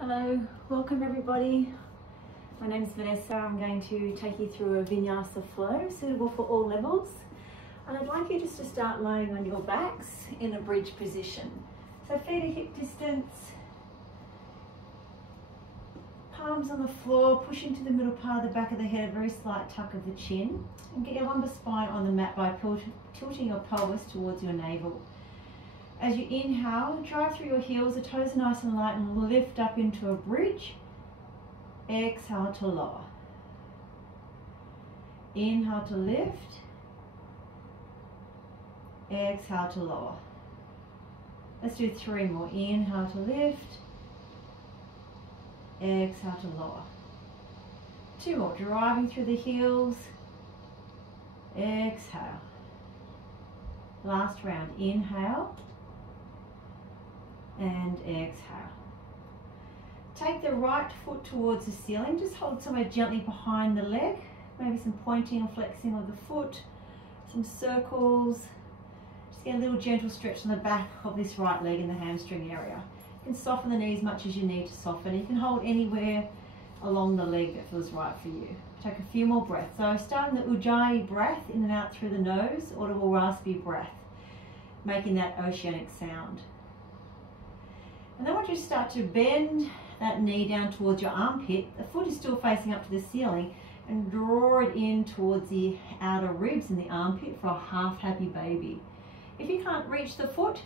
Hello, welcome everybody. My name is Vanessa. I'm going to take you through a Vinyasa Flow suitable for all levels. And I'd like you just to start lying on your backs in a bridge position. So feet at hip distance, palms on the floor, push into the middle part of the back of the head, a very slight tuck of the chin. And get your lumbar spine on the mat by tilting your pelvis towards your navel. As you inhale, drive through your heels, the toes nice and light, and lift up into a bridge. Exhale to lower. Inhale to lift. Exhale to lower. Let's do 3 more. Inhale to lift. Exhale to lower. 2 more. Driving through the heels. Exhale. Last round. Inhale. And exhale. Take the right foot towards the ceiling. Just hold somewhere gently behind the leg. Maybe some pointing or flexing of the foot. Some circles. Just get a little gentle stretch on the back of this right leg in the hamstring area. You can soften the knee as much as you need to soften. You can hold anywhere along the leg that feels right for you. Take a few more breaths. So starting the Ujjayi breath in and out through the nose, audible raspy breath, making that oceanic sound. And then I want you to start to bend that knee down towards your armpit. The foot is still facing up to the ceiling, and draw it in towards the outer ribs and the armpit for a half happy baby. If you can't reach the foot,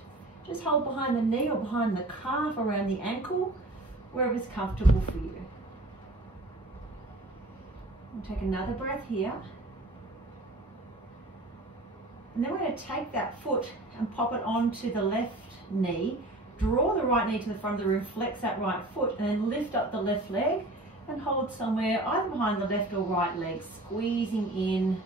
just hold behind the knee or behind the calf, around the ankle, wherever's comfortable for you. And take another breath here. And then we're going to take that foot and pop it onto the left knee. Draw the right knee to the front of the room, flex that right foot, and then lift up the left leg and hold somewhere either behind the left or right leg, squeezing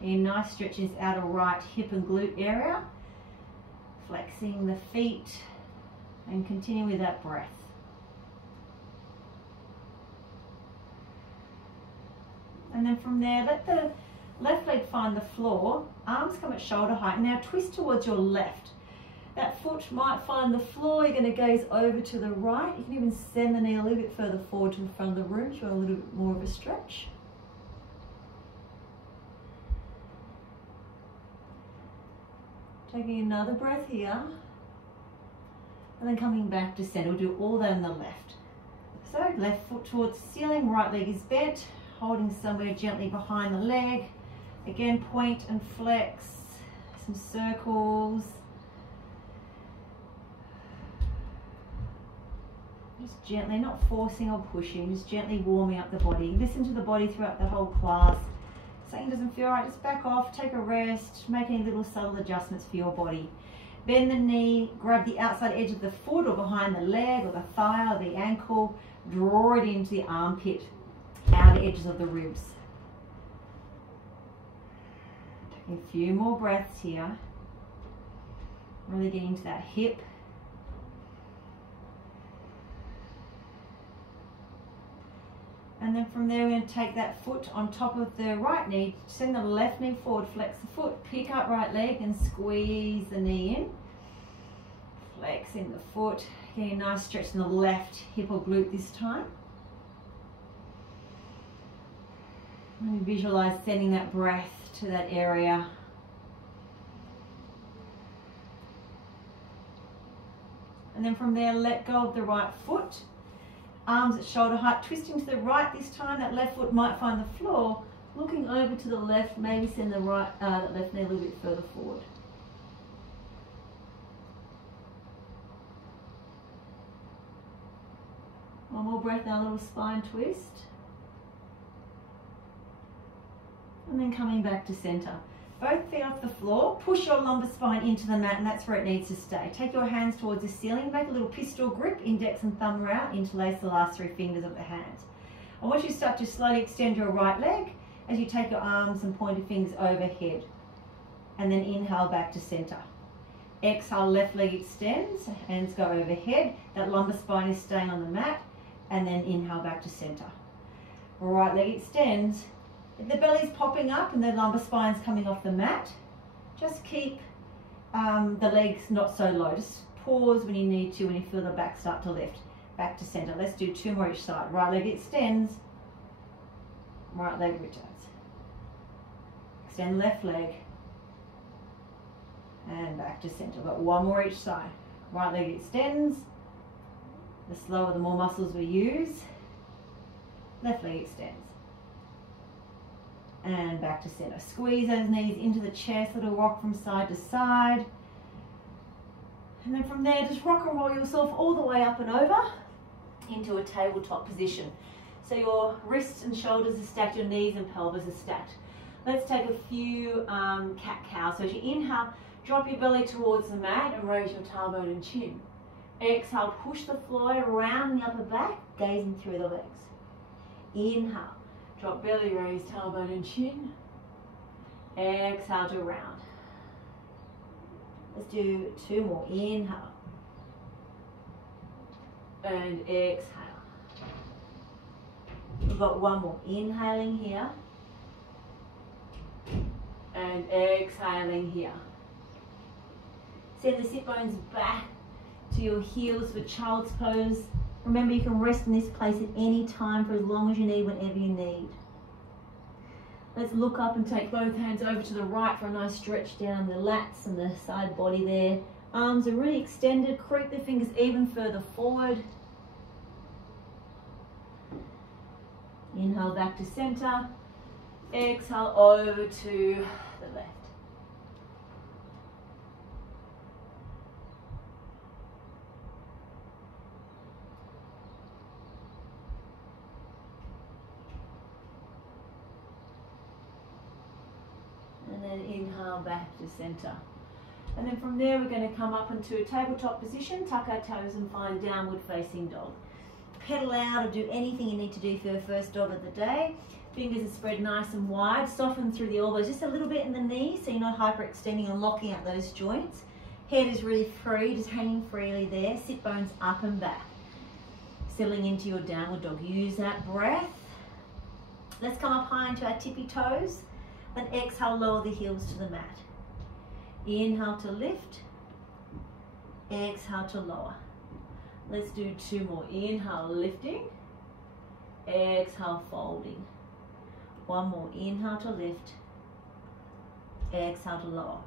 in nice stretches outer right hip and glute area, flexing the feet, and continue with that breath. And then from there, let the left leg find the floor, arms come at shoulder height. Now twist towards your left. That foot might find the floor, you're going to gaze over to the right. You can even send the knee a little bit further forward to the front of the room if you want a little bit more of a stretch. Taking another breath here. And then coming back to center. We'll do all that on the left. So left foot towards the ceiling, right leg is bent, holding somewhere gently behind the leg. Again, point and flex, some circles. Just gently, not forcing or pushing, just gently warming up the body. Listen to the body throughout the whole class. If something doesn't feel right, just back off, take a rest, make any little subtle adjustments for your body. Bend the knee, grab the outside edge of the foot or behind the leg or the thigh or the ankle, draw it into the armpit, outer edges of the ribs. A few more breaths here. Really getting into that hip. And then from there, we're going to take that foot on top of the right knee, send the left knee forward, flex the foot, pick up right leg and squeeze the knee in. Flexing the foot, getting a nice stretch in the left hip or glute this time. And visualize sending that breath to that area. And then from there, let go of the right foot. Arms at shoulder height, twisting to the right this time. That left foot might find the floor. Looking over to the left, maybe send the that left knee a little bit further forward. One more breath, now a little spine twist. And then coming back to center. Both feet off the floor, push your lumbar spine into the mat, and that's where it needs to stay. Take your hands towards the ceiling, make a little pistol grip, index and thumb are out, interlace the last 3 fingers of the hands. I want you to start to slowly extend your right leg as you take your arms and pointer fingers overhead. And then inhale back to center. Exhale, left leg extends, hands go overhead, that lumbar spine is staying on the mat, and then inhale back to center. Right leg extends. If the belly's popping up and the lumbar spine's coming off the mat, just keep the legs not so low. Just pause when you need to, when you feel the back start to lift. Back to center. Let's do 2 more each side. Right leg extends, right leg returns. Extend left leg, and back to center. But 1 more each side. Right leg extends. The slower, the more muscles we use. Left leg extends. And back to center. Squeeze those knees into the chest, little rock from side to side. And then from there, just rock and roll yourself all the way up and over into a tabletop position. So your wrists and shoulders are stacked, your knees and pelvis are stacked. Let's take a few cat-cow. So as you inhale, drop your belly towards the mat and raise your tailbone and chin. Exhale, push the floor around the upper back, gazing through the legs. Inhale, drop belly, raise tailbone and chin. Exhale to round. Let's do 2 more. Inhale. And exhale. We've got 1 more. Inhaling here. And exhaling here. Send the sit bones back to your heels for child's pose. Remember, you can rest in this place at any time for as long as you need, whenever you need. Let's look up and take both hands over to the right for a nice stretch down the lats and the side body there. Arms are really extended. Creep the fingers even further forward. Inhale back to center. Exhale over to the left. And then inhale back to center. And then from there, we're going to come up into a tabletop position, tuck our toes and find downward facing dog. Pedal out or do anything you need to do for your first dog of the day. Fingers are spread nice and wide. Soften through the elbows just a little bit in the knees so you're not hyperextending and locking out those joints. Head is really free, just hanging freely there. Sit bones up and back. Settling into your downward dog. Use that breath. Let's come up high into our tippy toes. And exhale, lower the heels to the mat. Inhale to lift. Exhale to lower. Let's do 2 more. Inhale, lifting. Exhale, folding. 1 more. Inhale to lift. Exhale to lower.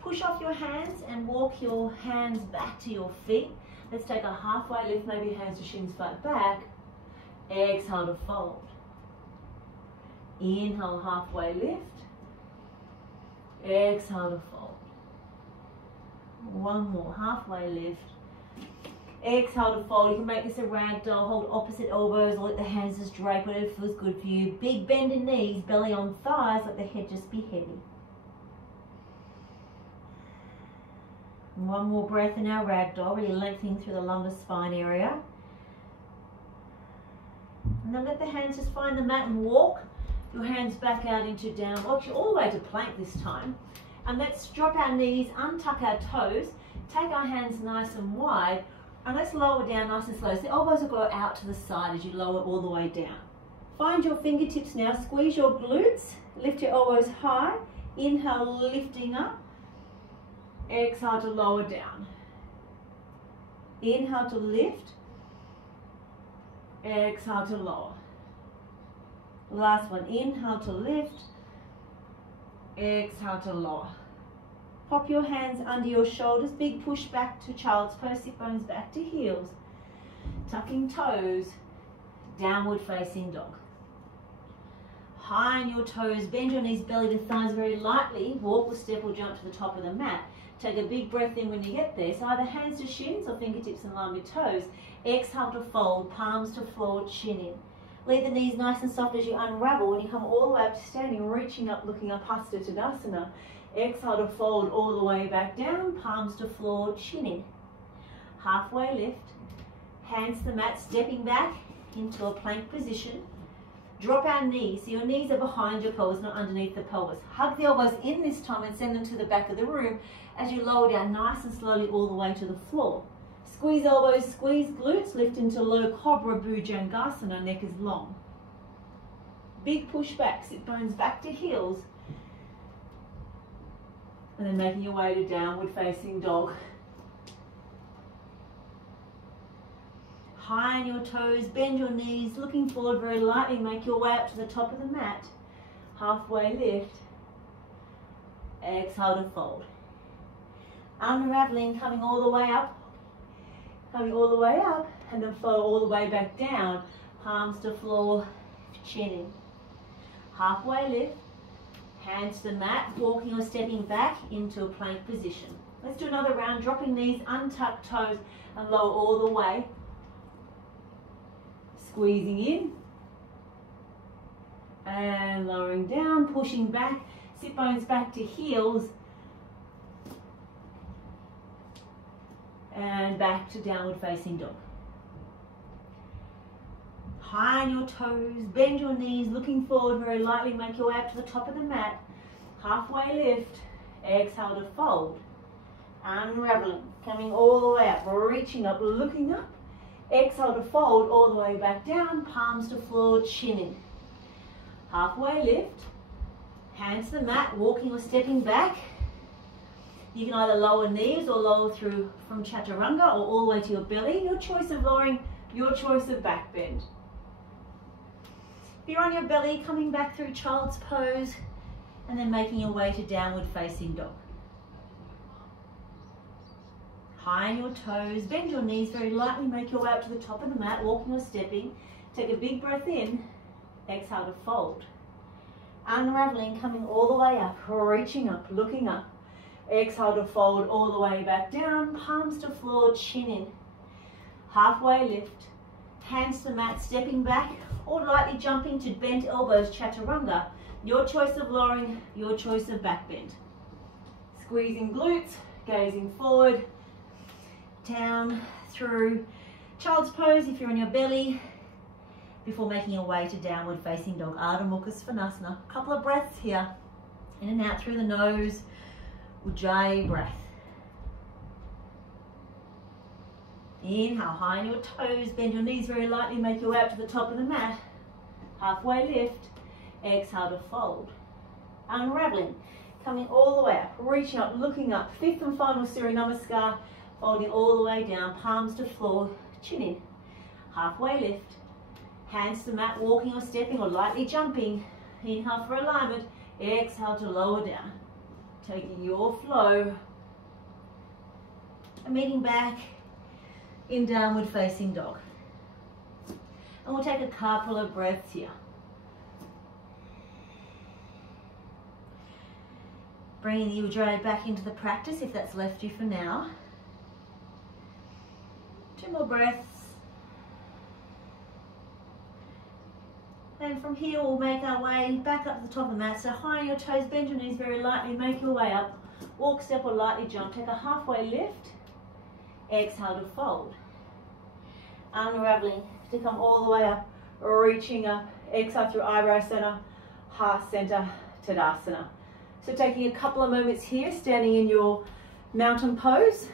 Push off your hands and walk your hands back to your feet. Let's take a halfway lift, maybe hands to shins flat back. Exhale to fold. Inhale, halfway lift. Exhale to fold. 1 more, halfway lift. Exhale to fold. You can make this a ragdoll. Hold opposite elbows or let the hands just drape, whatever feels good for you. Big bend in knees, belly on thighs, let the head just be heavy. 1 more breath in our ragdoll, really lengthening through the lumbar spine area. And then let the hands just find the mat and walk your hands back out into down, actually all the way to plank this time. And let's drop our knees, untuck our toes, take our hands nice and wide, and let's lower down nice and slow. So the elbows will go out to the side as you lower all the way down. Find your fingertips now, squeeze your glutes, lift your elbows high, inhale, lifting up, exhale to lower down. Inhale to lift, exhale to lower. Last one, inhale to lift, exhale to lower. Pop your hands under your shoulders, big push back to child's pose, sit bones back to heels. Tucking toes, downward facing dog. High on your toes, bend your knees, belly to thighs very lightly. Walk the step or jump to the top of the mat. Take a big breath in when you get there. So either hands to shins or fingertips in line with toes. Exhale to fold, palms to floor, chin in. Leave the knees nice and soft as you unravel. When you come all the way up to standing, reaching up, looking up, Hasta Tadasana. Exhale to fold all the way back down, palms to floor, chin in. Halfway lift, hands to the mat, stepping back into a plank position. Drop our knees, so your knees are behind your pelvis, not underneath the pelvis. Hug the elbows in this time and send them to the back of the room as you lower down nice and slowly all the way to the floor. Squeeze elbows, squeeze glutes, lift into low cobra, bhujangasana, neck is long. Big push back, sit bones back to heels. And then making your way to downward facing dog. High on your toes, bend your knees, looking forward very lightly, make your way up to the top of the mat. Halfway lift. Exhale to fold. Unraveling, coming all the way up. Coming all the way up, and then fold all the way back down. Palms to floor, chin in. Halfway lift. Hands to the mat, walking or stepping back into a plank position. Let's do another round, dropping knees, untuck toes, and lower all the way. Squeezing in. And lowering down, pushing back, sit bones back to heels. And back to downward facing dog. High on your toes, bend your knees, looking forward very lightly, make your way up to the top of the mat. Halfway lift, exhale to fold. Unraveling, coming all the way up, reaching up, looking up. Exhale to fold, all the way back down, palms to floor, chin in. Halfway lift, hands to the mat, walking or stepping back. You can either lower knees or lower through from chaturanga or all the way to your belly. Your choice of lowering, your choice of back bend. If you're on your belly, coming back through child's pose and then making your way to downward facing dog. High on your toes, bend your knees very lightly, make your way up to the top of the mat, walking or stepping. Take a big breath in, exhale to fold. Unraveling, coming all the way up, reaching up, looking up. Exhale to fold all the way back down, palms to floor, chin in. Halfway lift, hands to the mat, stepping back or lightly jumping to bent elbows, chaturanga. Your choice of lowering, your choice of back bend. Squeezing glutes, gazing forward, down through child's pose if you're on your belly, before making your way to downward facing dog, Ardha Mukha Svanasana. A couple of breaths here, in and out through the nose, Ujjayi breath. Inhale, high on your toes, bend your knees very lightly, make your way up to the top of the mat. Halfway lift, exhale to fold. Unraveling, coming all the way up, reaching up, looking up. Fifth and final Surya Namaskar, folding all the way down, palms to floor, chin in. Halfway lift, hands to the mat, walking or stepping or lightly jumping. Inhale for alignment, exhale to lower down. Taking your flow and meeting back in downward facing dog. And we'll take a couple of breaths here. Bringing the Ujjayi back into the practice if that's left you for now. 2 more breaths. And from here we'll make our way back up to the top of the mat. So high on your toes, bend your knees very lightly, make your way up. Walk, step or lightly jump. Take a halfway lift. Exhale to fold. Unraveling to come all the way up, reaching up. Exhale through eyebrow center, heart center, Tadasana. So taking a couple of moments here, standing in your mountain pose.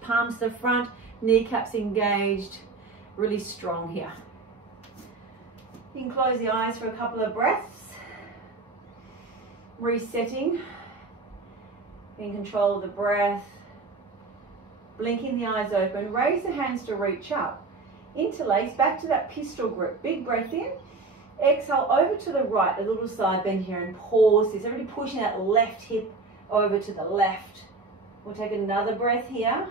Palms to the front, kneecaps engaged, really strong here. You can close the eyes for a couple of breaths. Resetting, in control of the breath. Blinking the eyes open, raise the hands to reach up. Interlace back to that pistol grip. Big breath in. Exhale over to the right, a little side bend here, and pause this. Everybody pushing that left hip over to the left. We'll take another breath here.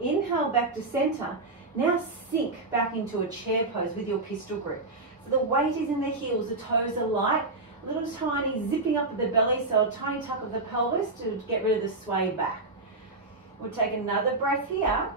Inhale back to center. Now sink back into a chair pose with your pistol grip. So the weight is in the heels, the toes are light, a little tiny zipping up of the belly, so a tiny tuck of the pelvis to get rid of the sway back. We'll take another breath here.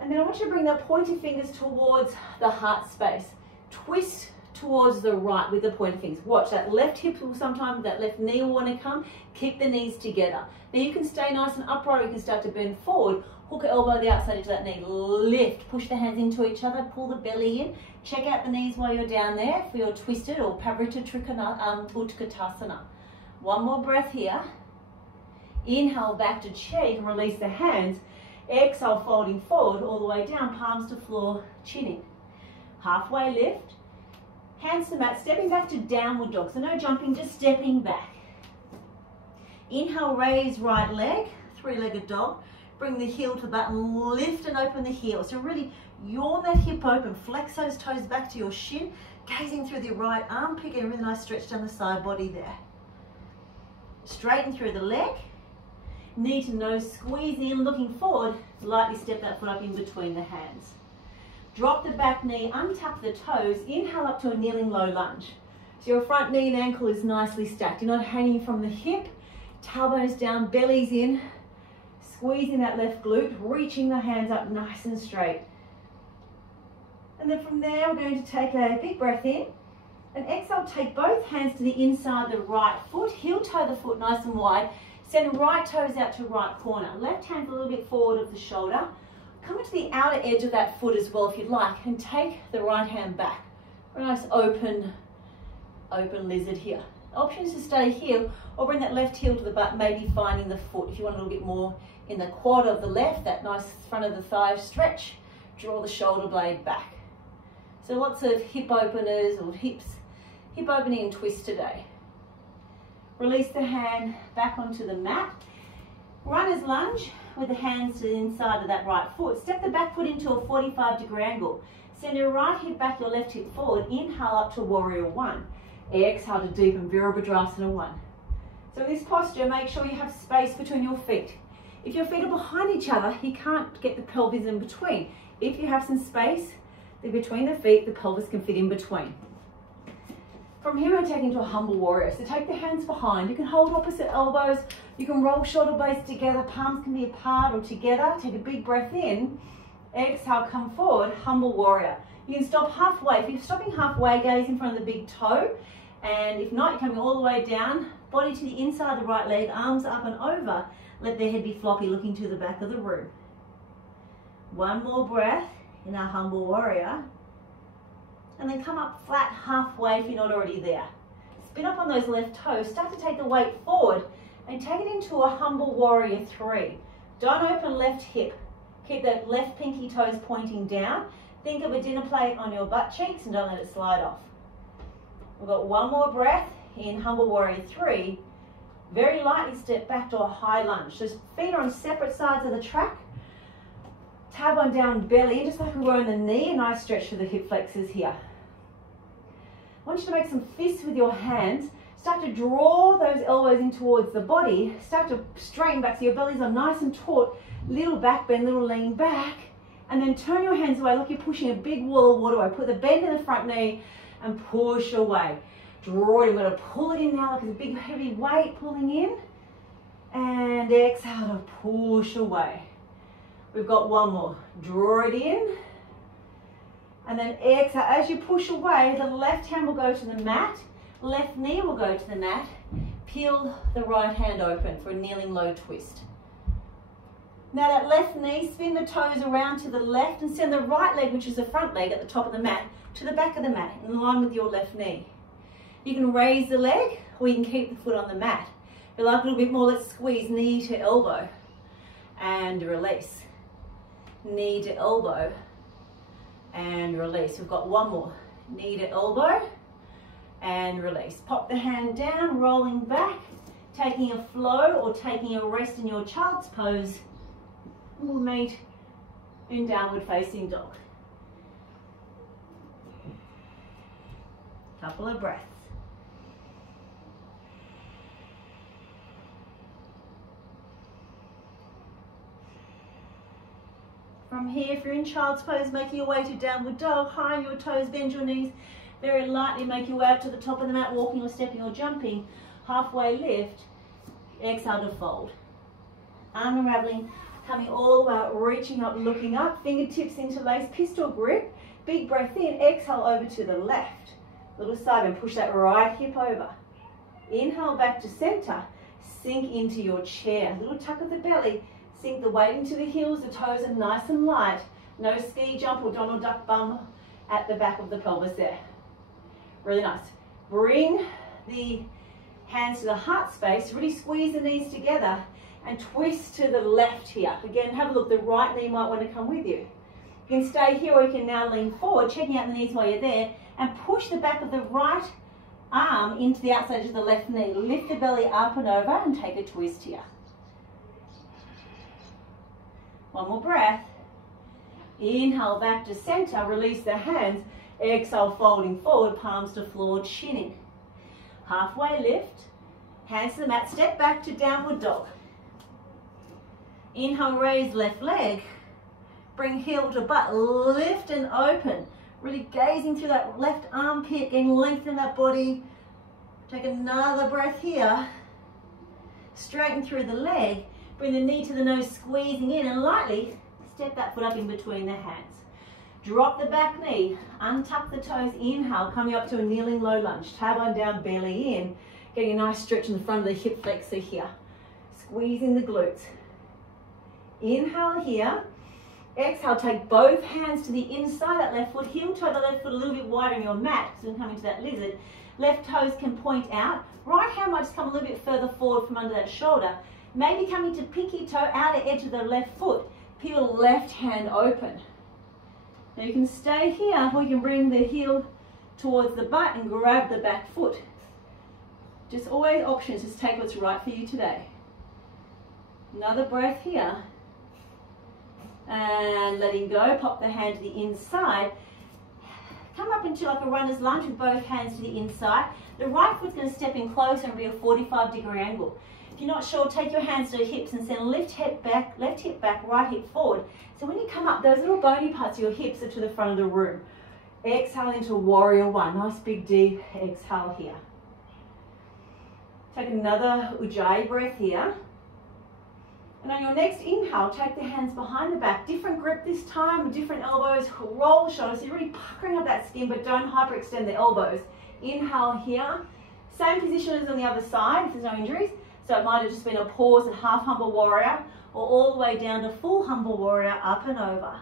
And then I want you to bring the pointer fingers towards the heart space. Twist towards the right with the pointer fingers. Watch, that left hip will sometimes, that left knee will want to come. Keep the knees together. Now you can stay nice and upright, or you can start to bend forward. Hook an elbow the outside into that knee. Lift, push the hands into each other, pull the belly in. Check out the knees while you're down there for your twisted or Pavrita Utkatasana. One more breath here. Inhale back to chair, you can release the hands. Exhale, folding forward all the way down, palms to floor, chin in. Halfway lift, hands to mat, stepping back to downward dog. So no jumping, just stepping back. Inhale, raise right leg, 3-legged dog. bring the heel to the butt and lift and open the heel. So really yawn that hip open, flex those toes back to your shin, gazing through the right arm, picking a really nice stretch down the side body there. Straighten through the leg, knee to nose, squeeze in, looking forward, lightly step that foot up in between the hands. Drop the back knee, untuck the toes, inhale up to a kneeling low lunge. So your front knee and ankle is nicely stacked. You're not hanging from the hip, tailbones down, belly's in, squeezing that left glute, reaching the hands up nice and straight. And then from there, we're going to take a big breath in, and exhale, take both hands to the inside of the right foot, heel toe the foot nice and wide, send right toes out to right corner. Left hand a little bit forward of the shoulder. Come into the outer edge of that foot as well if you'd like, and take the right hand back. A nice open lizard here. Option is to stay here or bring that left heel to the butt, maybe finding the foot. If you want a little bit more in the quad of the left, that nice front of the thigh stretch, draw the shoulder blade back. So lots of hip openers or hip opening and twist today. Release the hand back onto the mat. Runner's lunge with the hands to the inside of that right foot. Step the back foot into a 45-degree angle. Send your right hip back, your left hip forward. Inhale up to warrior one. Exhale to deepen Virabhadrasana 1. So in this posture, make sure you have space between your feet. If your feet are behind each other, you can't get the pelvis in between. If you have some space between the feet, the pelvis can fit in between. From here, we're taking to a humble warrior. So take the hands behind. You can hold opposite elbows. You can roll shoulder blades together. Palms can be apart or together. Take a big breath in. Exhale, come forward, humble warrior. You can stop halfway. If you're stopping halfway, gaze in front of the big toe. And if not, you're coming all the way down, body to the inside of the right leg, arms up and over. Let the head be floppy, looking to the back of the room. One more breath in our humble warrior. And then come up flat halfway if you're not already there. Spin up on those left toes, start to take the weight forward and take it into a humble warrior 3. Don't open left hip. Keep that left pinky toes pointing down. Think of a dinner plate on your butt cheeks and don't let it slide off. We've got one more breath in humble warrior 3. Very lightly step back to a high lunge. So feet are on separate sides of the track. Tailbone down, belly in, just like we were in the knee. A nice stretch for the hip flexors here. I want you to make some fists with your hands. Start to draw those elbows in towards the body. Start to straighten back so your bellies are nice and taut. Little back bend, little lean back. And then turn your hands away like you're pushing a big wall of water away. Put the bend in the front knee and push away. Draw it. We're going to pull it in now like it's a big heavy weight pulling in. And exhale to push away. We've got one more. Draw it in. And then exhale. As you push away, the left hand will go to the mat. Left knee will go to the mat. Peel the right hand open for a kneeling low twist. Now that left knee, spin the toes around to the left and send the right leg, which is the front leg at the top of the mat, to the back of the mat, in line with your left knee. You can raise the leg or you can keep the foot on the mat. If you like a little bit more, let's squeeze knee to elbow and release. Knee to elbow and release. We've got one more. Knee to elbow and release. Pop the hand down, rolling back, taking a flow or taking a rest in your child's pose. We'll meet in downward facing dog. Couple of breaths. From here, if you're in child's pose, making your way to downward dog, high on your toes, bend your knees, very lightly make your way up to the top of the mat, walking or stepping or jumping, halfway lift, exhale to fold. Arm unraveling, coming all the way out, reaching up, looking up, fingertips interlace, pistol grip, big breath in, exhale over to the left. Little side bend, push that right hip over. Inhale back to center, sink into your chair. Little tuck of the belly, sink the weight into the heels, the toes are nice and light. No ski jump or Donald Duck bum at the back of the pelvis there. Really nice. Bring the hands to the heart space, really squeeze the knees together and twist to the left here. Again, have a look, the right knee might want to come with you. You can stay here or you can now lean forward, checking out the knees while you're there, and push the back of the right arm into the outside edge of the left knee. Lift the belly up and over and take a twist here. One more breath. Inhale, back to center, release the hands. Exhale, folding forward, palms to floor, chin in. Halfway lift, hands to the mat, step back to downward dog. Inhale, raise left leg. Bring heel to butt, lift and open. Really gazing through that left armpit, getting length in that body. Take another breath here. Straighten through the leg. Bring the knee to the nose, squeezing in, and lightly step that foot up in between the hands. Drop the back knee, untuck the toes, inhale, coming up to a kneeling low lunge. Tailbone down, belly in. Getting a nice stretch in the front of the hip flexor here. Squeezing the glutes. Inhale here. Exhale, take both hands to the inside, that left foot, heel toe the left foot a little bit wider on your mat, so we can come into that lizard. Left toes can point out. Right hand might just come a little bit further forward from under that shoulder. Maybe coming to pinky toe, outer edge of the left foot. Peel left hand open. Now you can stay here, or you can bring the heel towards the butt and grab the back foot. Just always options, just take what's right for you today. Another breath here. And letting go, pop the hand to the inside. Come up into like a runner's lunge with both hands to the inside. The right foot's going to step in closer and be a 45-degree angle. If you're not sure, take your hands to the hips and send left hip back, right hip forward. So when you come up, those little bony parts of your hips are to the front of the room. Exhale into warrior one. Nice big deep exhale here. Take another Ujjayi breath here. And on your next inhale, take the hands behind the back. Different grip this time, with different elbows. Roll the shoulders. So you're really puckering up that skin, but don't hyperextend the elbows. Inhale here. Same position as on the other side if there's no injuries. So it might have just been a pause and half humble warrior, or all the way down to full humble warrior, up and over.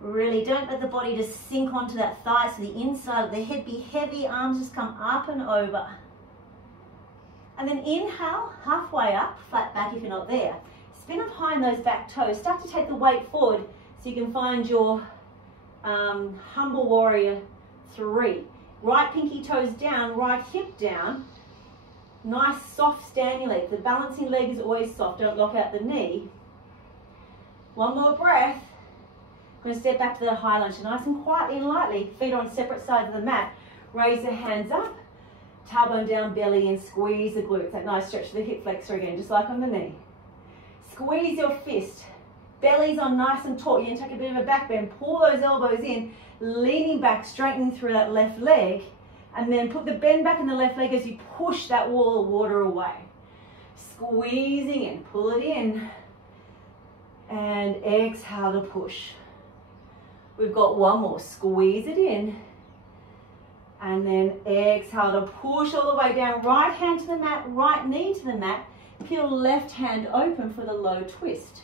Really don't let the body just sink onto that thigh, so the inside of the head be heavy, arms just come up and over. And then inhale, halfway up, flat back if you're not there. Spin up high in those back toes. Start to take the weight forward so you can find your humble warrior 3. Right pinky toes down, right hip down. Nice soft standing leg. The balancing leg is always soft. Don't lock out the knee. One more breath. I'm going to step back to the high lunge. Nice and quietly and lightly. Feet on separate sides of the mat. Raise the hands up. Tailbone down, belly in. Squeeze the glutes. That nice stretch to the hip flexor again, just like on the knee. Squeeze your fist. Belly's on nice and taut. You're going to take a bit of a back bend. Pull those elbows in. Leaning back, straightening through that left leg. And then put the bend back in the left leg as you push that wall of water away. Squeezing in, pull it in. And exhale to push. We've got one more. Squeeze it in. And then exhale to push all the way down. Right hand to the mat, right knee to the mat. Peel left hand open for the low twist.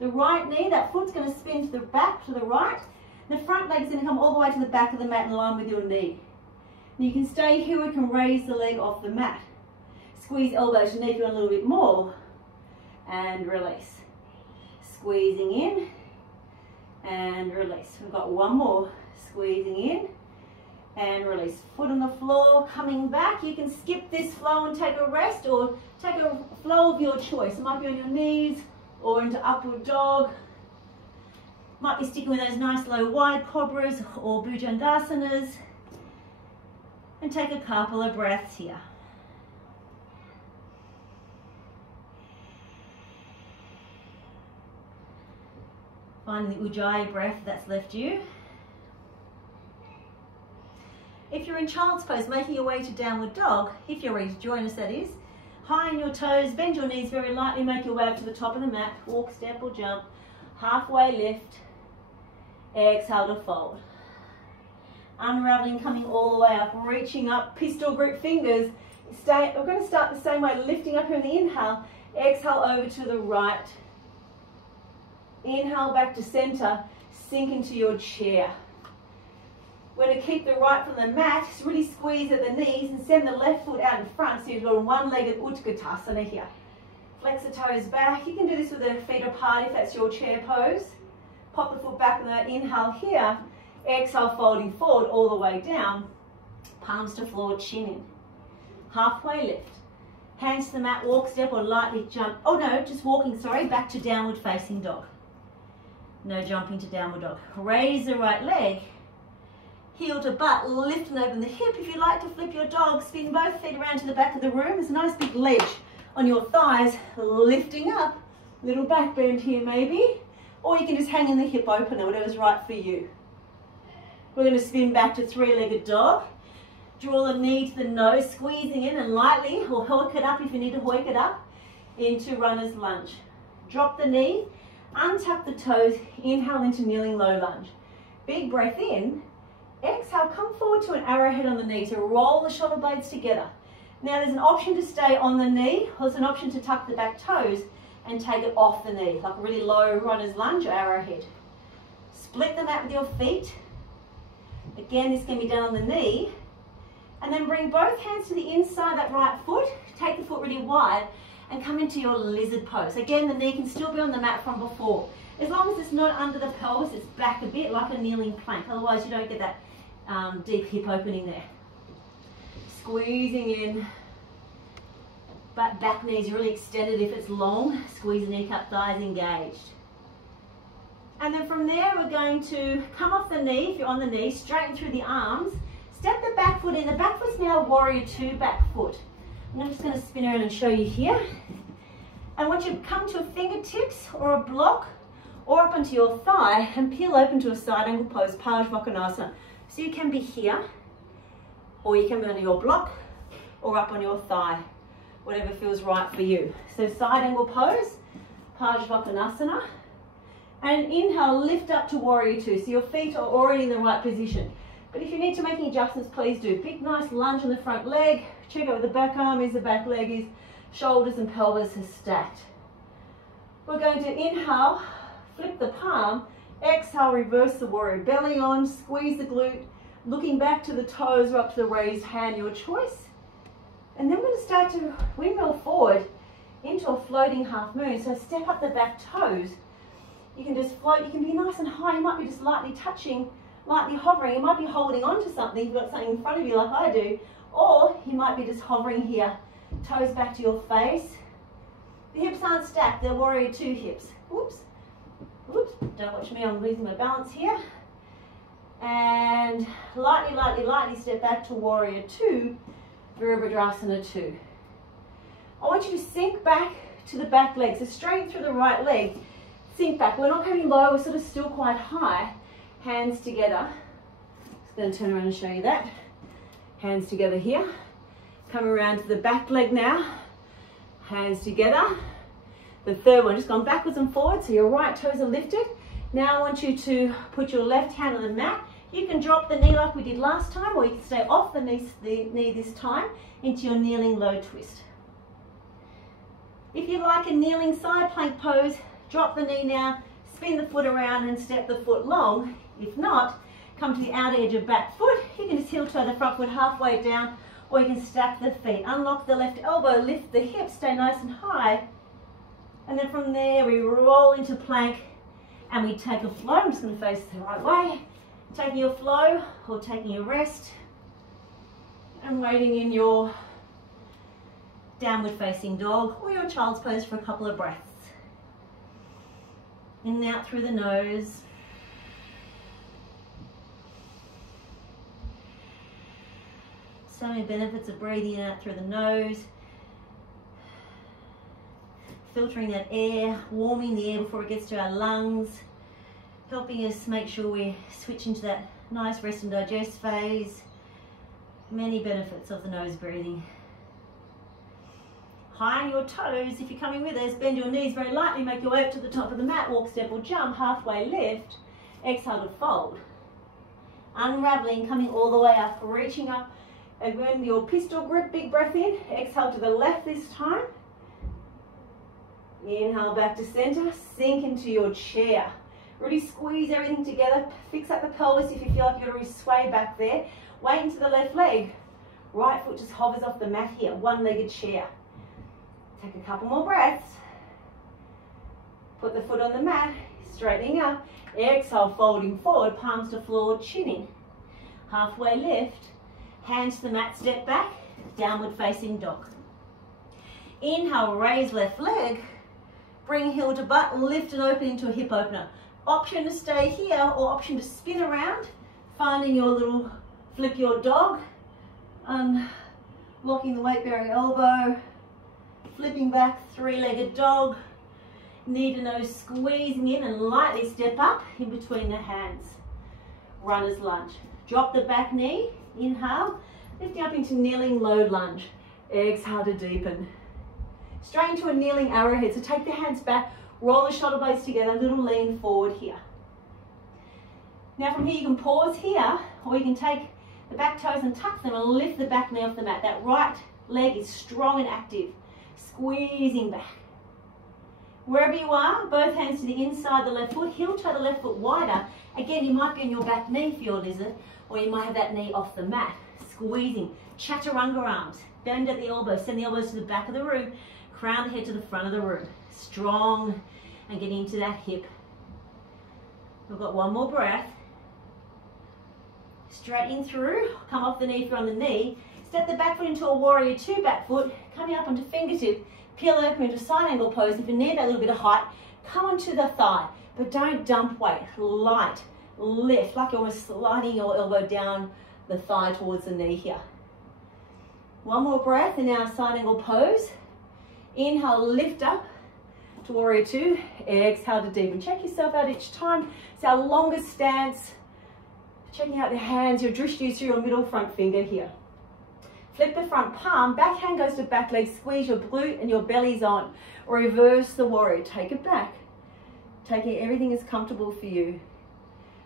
The right knee, that foot's going to spin to the back, to the right. The front leg's going to come all the way to the back of the mat in line with your knee. And you can stay here, we can raise the leg off the mat. Squeeze elbows, your knee through a little bit more. And release. Squeezing in. And release. We've got one more. Squeezing in. And release. Foot on the floor, coming back. You can skip this flow and take a rest, or take a flow of your choice. It might be on your knees or into upward dog. Might be sticking with those nice low wide cobras or bhujangasanas. And take a couple of breaths here. Finding the Ujjayi breath that's left you. If you're in child's pose, making your way to downward dog, if you're ready to join us, that is. High on your toes, bend your knees very lightly, make your way up to the top of the mat. Walk, step or jump. Halfway lift. Exhale to fold. Unraveling, coming all the way up, reaching up, pistol grip fingers. We're going to start the same way, lifting up here in the inhale. Exhale over to the right. Inhale back to center, sink into your chair. We're going to keep the right from the mat, just really squeeze at the knees and send the left foot out in front so you've got a one-legged Utkatasana here. Flex the toes back. You can do this with the feet apart if that's your chair pose. Pop the foot back on the inhale here. Exhale, folding forward all the way down. Palms to floor, chin in. Halfway lift. Hands to the mat, walk, step, or lightly jump. Oh no, just walking, sorry, back to downward facing dog. No jumping to downward dog. Raise the right leg, heel to butt, lift and open the hip. If you like to flip your dog, spin both feet around to the back of the room. There's a nice big ledge on your thighs, lifting up. Little back bend here maybe. Or you can just hang in the hip opener, whatever's right for you. We're going to spin back to three-legged dog. Draw the knee to the nose, squeezing in and lightly, or hoik it up if you need to hoik it up, into runner's lunge. Drop the knee, untap the toes, inhale into kneeling low lunge. Big breath in, exhale, come forward to an arrowhead on the knee to roll the shoulder blades together. Now there's an option to stay on the knee, or there's an option to tuck the back toes and take it off the knee, like a really low runner's lunge or arrowhead. Split the mat with your feet. Again, this can be done on the knee. And then bring both hands to the inside of that right foot, take the foot really wide and come into your lizard pose. Again, the knee can still be on the mat from before. As long as it's not under the pelvis, it's back a bit like a kneeling plank. Otherwise you don't get that deep hip opening there. Squeezing in, back knees really extended if it's long. Squeeze the kneecap, thighs engaged. And then from there we're going to come off the knee, if you're on the knee, straighten through the arms. Step the back foot in. The back foot's now a warrior two back foot. And I'm just going to spin around and show you here. I want you to come to a fingertips or a block or up onto your thigh and peel open to a side angle pose, Shavasana. So you can be here, or you can be on your block or up on your thigh, whatever feels right for you. So side angle pose, Shavasana. And inhale, lift up to warrior two. So your feet are already in the right position. But if you need to make any adjustments, please do. Big, nice lunge on the front leg. Check out where the back arm is, the back leg is. Shoulders and pelvis are stacked. We're going to inhale, flip the palm. Exhale, reverse the warrior. Belly on, squeeze the glute. Looking back to the toes or up to the raised hand, your choice. And then we're going to start to windmill forward into a floating half moon. So step up the back toes. You can just float. You can be nice and high. You might be just lightly touching, lightly hovering. You might be holding on to something. You've got something in front of you like I do. Or you might be just hovering here, toes back to your face. The hips aren't stacked, they're warrior two hips. Whoops, whoops, don't watch me, I'm losing my balance here. And lightly, lightly, lightly step back to warrior two, Virabhadrasana 2. I want you to sink back to the back leg, so straight through the right leg. Sink back, we're not coming low, we're sort of still quite high. Hands together. Just going to turn around and show you that. Hands together here. Come around to the back leg now. Hands together. The third one, just gone backwards and forwards, so your right toes are lifted. Now I want you to put your left hand on the mat. You can drop the knee like we did last time, or you can stay off the knee this time into your kneeling low twist. If you like a kneeling side plank pose, drop the knee now, spin the foot around and step the foot long. If not, come to the outer edge of back foot. You can just heel toe the front foot halfway down, or you can stack the feet. Unlock the left elbow, lift the hips, stay nice and high. And then from there, we roll into plank and we take a flow. I'm just going to face the right way. Taking your flow or taking a rest. And waiting in your downward facing dog or your child's pose for a couple of breaths. In and out through the nose. So many benefits of breathing out through the nose. Filtering that air, warming the air before it gets to our lungs. Helping us make sure we switch into that nice rest and digest phase. Many benefits of the nose breathing. High on your toes, if you're coming with us, bend your knees very lightly, make your way up to the top of the mat, walk, step or jump, halfway lift, exhale to fold. Unraveling, coming all the way up, reaching up, and when your pistol grip, big breath in, exhale to the left this time. Inhale back to center, sink into your chair. Really squeeze everything together, fix up the pelvis if you feel like you've got to really sway back there. Weight into the left leg. Right foot just hovers off the mat here, one-legged chair. Take a couple more breaths. Put the foot on the mat, straightening up. Exhale, folding forward, palms to floor, chin in. Halfway lift, hands to the mat, step back, downward facing dog. Inhale, raise left leg. Bring heel to butt, lift and open into a hip opener. Option to stay here or option to spin around, finding your little flip your dog, locking the weight bearing elbow, flipping back, three-legged dog, knee to nose squeezing in and lightly step up in between the hands. Runner's lunge. Drop the back knee, inhale, lifting up into kneeling low lunge. Exhale to deepen. Straight into a kneeling arrowhead. So take the hands back, roll the shoulder blades together, a little lean forward here. Now from here you can pause here, or you can take the back toes and tuck them and lift the back knee off the mat. That right leg is strong and active, squeezing back. Wherever you are, both hands to the inside of the left foot, heel toe the left foot wider. Again, you might be on your back knee for your lizard, or you might have that knee off the mat, squeezing. Chaturanga arms, bend at the elbows, send the elbows to the back of the room, crown the head to the front of the room. Strong, and get into that hip. We've got one more breath. Straightening through, come off the knee if you're on the knee. Step the back foot into a warrior two back foot, coming up onto fingertip, peel open into side angle pose. If you need that little bit of height, come onto the thigh, but don't dump weight. Light, lift, like you're almost sliding your elbow down the thigh towards the knee here. One more breath in our side angle pose. Inhale, lift up to warrior two. Exhale to deepen. Check yourself out each time. It's our longest stance. Checking out the hands, your drishti is through your middle front finger here. Flip the front palm, back hand goes to back leg, squeeze your glute and your belly's on. Reverse the warrior, take it back. Taking everything is comfortable for you.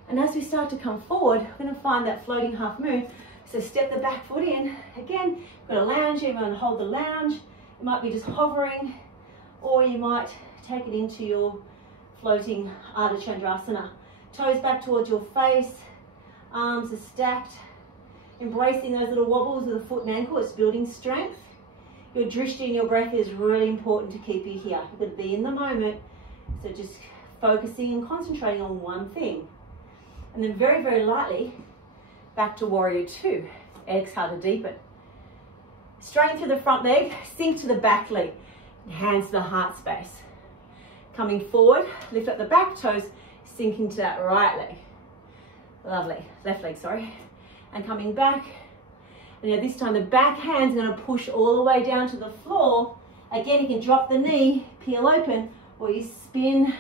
And as we start to come forward, we're going to find that floating half moon. So step the back foot in. Again, got a lounge, you're going to hold the lounge. It might be just hovering, or you might take it into your floating Ardha Chandrasana. Toes back towards your face, arms are stacked. Embracing those little wobbles with the foot and ankle, it's building strength. Your drishti and your breath is really important to keep you here. You've got to be in the moment, so just focusing and concentrating on one thing. And then very, very lightly, back to warrior two. Exhale to deepen. Straighten through the front leg, sink to the back leg. Hands to the heart space. Coming forward, lift up the back toes, sinking to that right leg. Lovely, left leg, sorry. And coming back, and now this time the back hand's going to push all the way down to the floor. Again, you can drop the knee, peel open, or you spin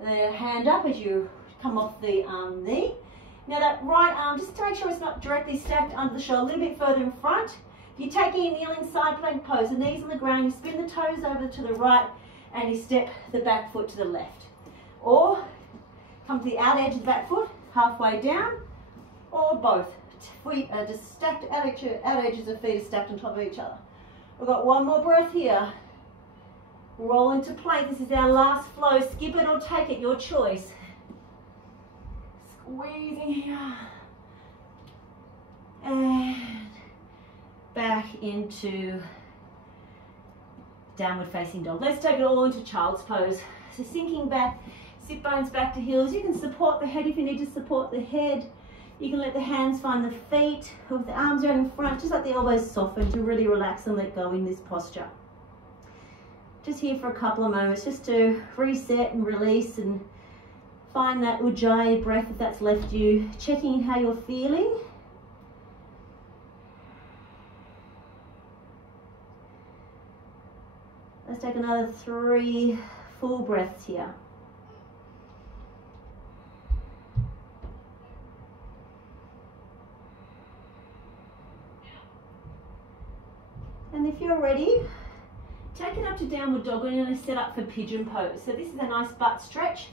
the hand up as you come off the knee. Now that right arm, just to make sure it's not directly stacked under the shoulder, a little bit further in front. If you're taking a kneeling side plank pose, the knees on the ground, you spin the toes over to the right, and you step the back foot to the left. Or come to the out edge of the back foot, halfway down, or both. Feet are just stacked, out edges of feet are stacked on top of each other. We've got one more breath here. Roll into plank. This is our last flow. Skip it or take it, your choice. Squeezing here. And back into downward facing dog. Let's take it all into child's pose. So sinking back, sit bones back to heels. You can support the head if you need to support the head. You can let the hands find the feet, with the arms out in front, just let the elbows soften to really relax and let go in this posture. Just here for a couple of moments, just to reset and release and find that ujjayi breath if that's left you, checking how you're feeling. Let's take another 3 full breaths here. And if you're ready, take it up to downward dog. We're going to set up for pigeon pose. So this is a nice butt stretch.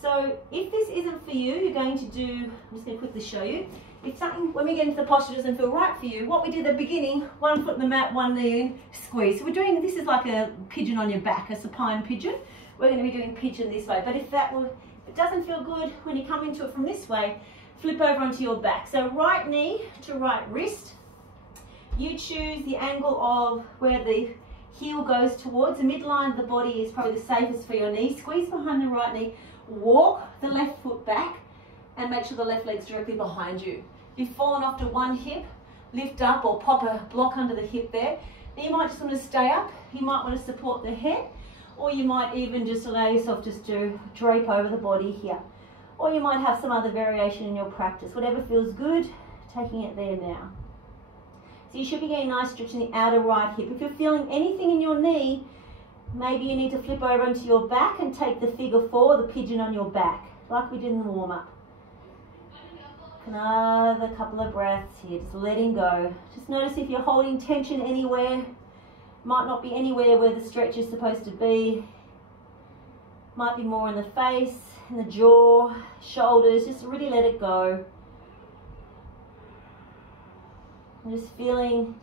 So if this isn't for you, you're going to do, I'm just going to quickly show you. If something, when we get into the posture doesn't feel right for you, what we did at the beginning, one foot in the mat, one knee in, squeeze. So we're doing, this is like a pigeon on your back, a supine pigeon. We're going to be doing pigeon this way. But if it doesn't feel good when you come into it from this way, flip over onto your back. So right knee to right wrist. You choose the angle of where the heel goes towards. The midline of the body is probably the safest for your knee. Squeeze behind the right knee. Walk the left foot back and make sure the left leg's directly behind you. If you've fallen off to one hip, lift up or pop a block under the hip there. Then you might just want to stay up you might want to support the head, or you might even just allow yourself just to drape over the body here. Or you might have some other variation in your practice. Whatever feels good, taking it there now. So you should be getting a nice stretch in the outer right hip. If you're feeling anything in your knee, maybe you need to flip over onto your back and take the figure 4, the pigeon on your back, like we did in the warm-up. Another couple of breaths here, just letting go. Just notice if you're holding tension anywhere. Might not be anywhere where the stretch is supposed to be. Might be more in the face, in the jaw, shoulders. Just really let it go. I'm just feeling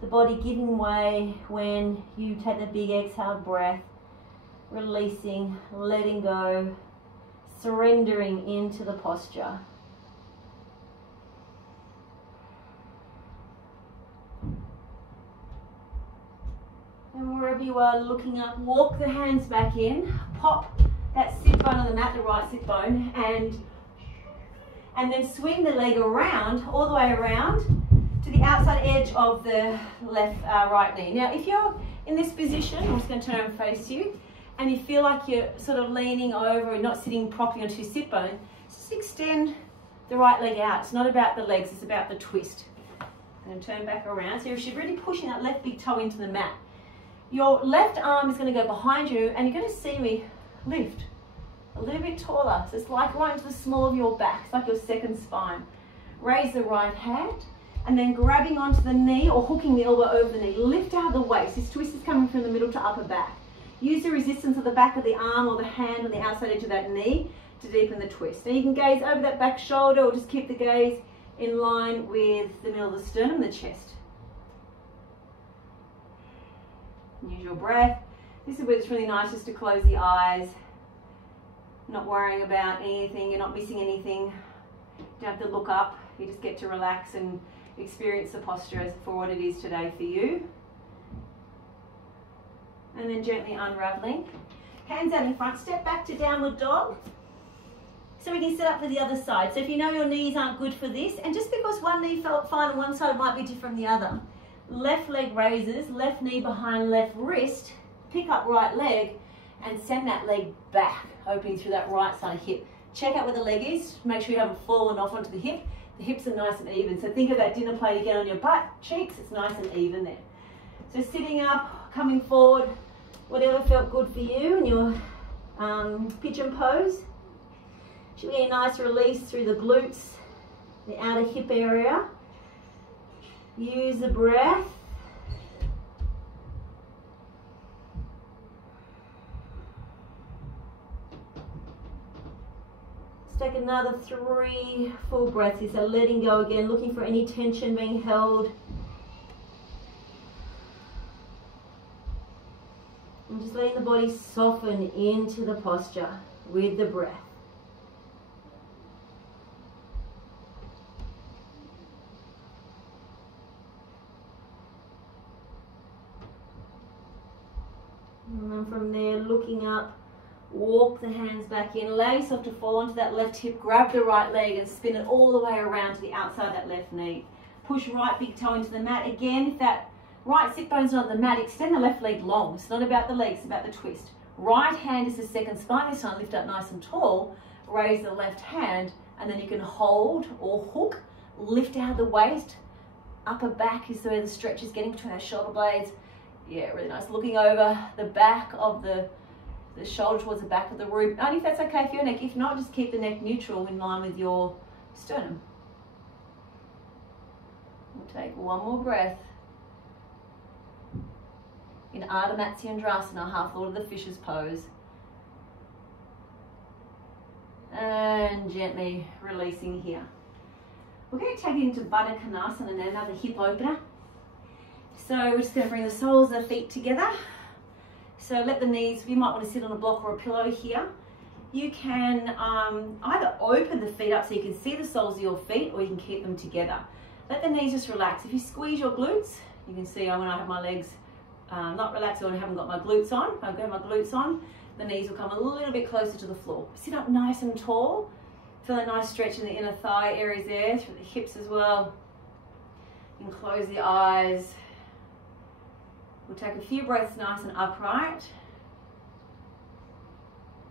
the body giving way when you take the big exhale breath. Releasing, letting go, surrendering into the posture. And wherever you are looking up, walk the hands back in, pop that sit bone on the mat, the right sit bone, and then swing the leg around, all the way around to the outside edge of the left right knee. Now, if you're in this position, I'm just going to turn and face you, and you feel like you're sort of leaning over and not sitting properly onto your sit bone, just extend the right leg out. It's not about the legs, it's about the twist. And turn back around. So you're really pushing that left big toe into the mat. Your left arm is going to go behind you, and you're going to see me lift a little bit taller. So it's like right into the small of your back. It's like your second spine. Raise the right hand, and then grabbing onto the knee or hooking the elbow over the knee. Lift out of the waist. This twist is coming from the middle to upper back. Use the resistance of the back of the arm or the hand on the outside edge of that knee to deepen the twist. Now you can gaze over that back shoulder, or just keep the gaze in line with the middle of the sternum, the chest. Use your breath. This is where it's really nice just to close the eyes, not worrying about anything, you're not missing anything. You don't have to look up, you just get to relax and experience the posture for what it is today for you. And then gently unraveling. Hands out in front, step back to downward dog. So we can set up for the other side. So if you know your knees aren't good for this, and just because one knee felt fine on one side might be different from the other. Left leg raises, left knee behind left wrist, pick up right leg and send that leg back, opening through that right side hip. Check out where the leg is, make sure you haven't fallen off onto the hip. The hips are nice and even, so think of that dinner plate again on your butt, cheeks, it's nice and even there. So sitting up, coming forward, whatever felt good for you in your pigeon pose. Should be a nice release through the glutes, the outer hip area. Use the breath. Let's take another 3 full breaths here. So letting go again, looking for any tension being held. And just letting the body soften into the posture with the breath. And then from there, looking up, walk the hands back in, allow yourself to fall onto that left hip, grab the right leg and spin it all the way around to the outside of that left knee. Push right big toe into the mat. Again, if that right sit bone's not on the mat, extend the left leg long. It's not about the legs, it's about the twist. Right hand is the second spine. This time lift up nice and tall, raise the left hand, and then you can hold or hook, lift out of the waist. Upper back is where the stretch is getting between those shoulder blades. Yeah, really nice. Looking over the back of the shoulder towards the back of the roof. Only if that's okay for your neck. If not, just keep the neck neutral in line with your sternum. We'll take one more breath. In Ardha Matsyendrasana, half Lord of the Fishes pose. And gently releasing here. We're going to take it into Baddha Konasana and another hip opener. So we're just going to bring the soles of the feet together. So let the knees, you might want to sit on a block or a pillow here. You can either open the feet up so you can see the soles of your feet, or you can keep them together. Let the knees just relax. If you squeeze your glutes, you can see when I have my legs not relaxed or I haven't got my glutes on. If I have my glutes on, the knees will come a little bit closer to the floor. Sit up nice and tall. Feel a nice stretch in the inner thigh areas there, through the hips as well. You can close the eyes. We'll take a few breaths nice and upright.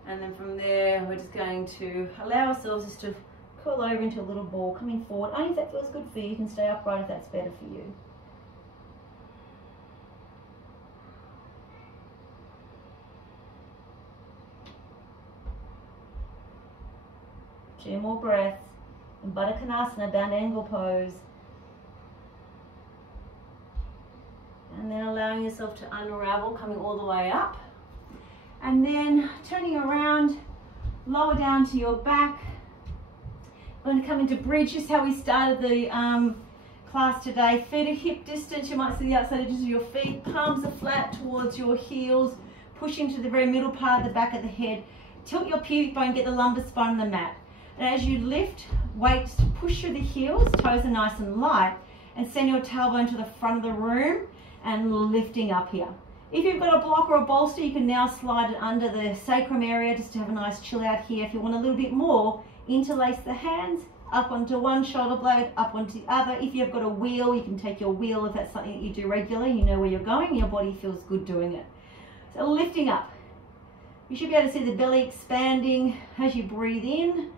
And then from there, we're just going to allow ourselves just to curl over into a little ball, coming forward. Only if that feels good for you, you can stay upright if that's better for you. Two more breaths. In Tadasana, down angle pose. And then allowing yourself to unravel, coming all the way up. And then turning around, lower down to your back. We're going to come into bridge, just how we started the class today. Feet are hip distance, you might see the outside edges of your feet. Palms are flat towards your heels. Push into the very middle part of the back of the head. Tilt your pubic bone, get the lumbar spine on the mat. And as you lift, weights push through the heels, toes are nice and light, and send your tailbone to the front of the room and lifting up here. If you've got a block or a bolster, you can now slide it under the sacrum area just to have a nice chill out here. If you want a little bit more, interlace the hands, up onto one shoulder blade, up onto the other. If you've got a wheel, you can take your wheel if that's something that you do regularly, you know where you're going, your body feels good doing it. So lifting up. You should be able to see the belly expanding as you breathe in,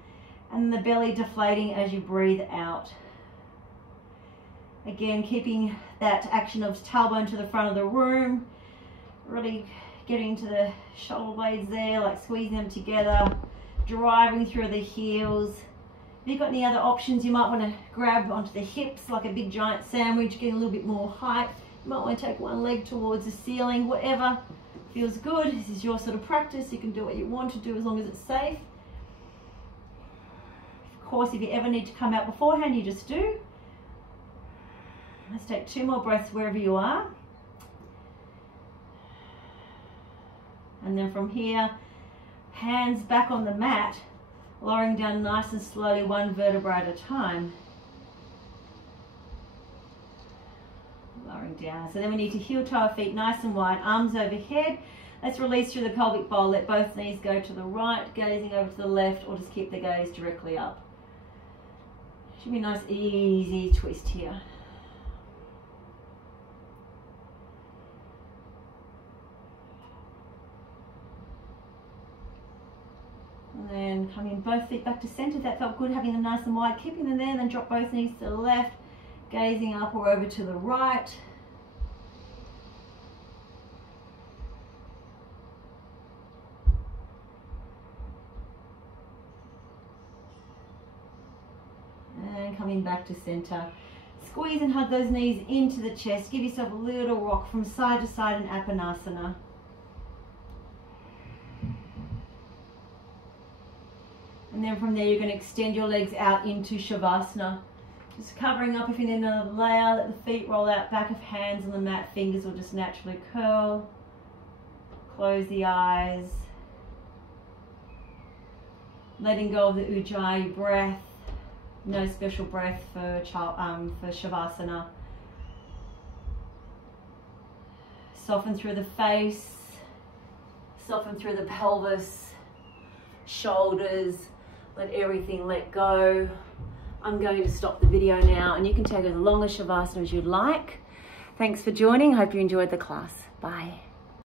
and the belly deflating as you breathe out. Again, keeping that action of tailbone to the front of the room, really getting to the shoulder blades there, like squeezing them together, driving through the heels. If you've got any other options, you might want to grab onto the hips like a big giant sandwich, getting a little bit more height. You might want to take one leg towards the ceiling, whatever feels good. This is your sort of practice. You can do what you want to do as long as it's safe. Of course, if you ever need to come out beforehand, you just do. Let's take two more breaths wherever you are. And then from here, hands back on the mat, lowering down nice and slowly, one vertebra at a time. Lowering down. So then we need to heel toe our feet nice and wide, arms overhead. Let's release through the pelvic bowl. Let both knees go to the right, gazing over to the left, or just keep the gaze directly up. Should be a nice easy twist here. And then coming both feet back to center. That felt good, having them nice and wide, keeping them there, and then drop both knees to the left, gazing up or over to the right. And coming back to center. Squeeze and hug those knees into the chest. Give yourself a little rock from side to side in Apanasana. And then from there, you're going to extend your legs out into Shavasana. Just covering up if you need another layer. Let the feet roll out, back of hands on the mat. Fingers will just naturally curl. Close the eyes. Letting go of the Ujjayi breath. No special breath for Shavasana. Soften through the face. Soften through the pelvis. Shoulders. Let everything let go. I'm going to stop the video now, and you can take as long as Shavasana as you'd like. Thanks for joining. I hope you enjoyed the class. Bye.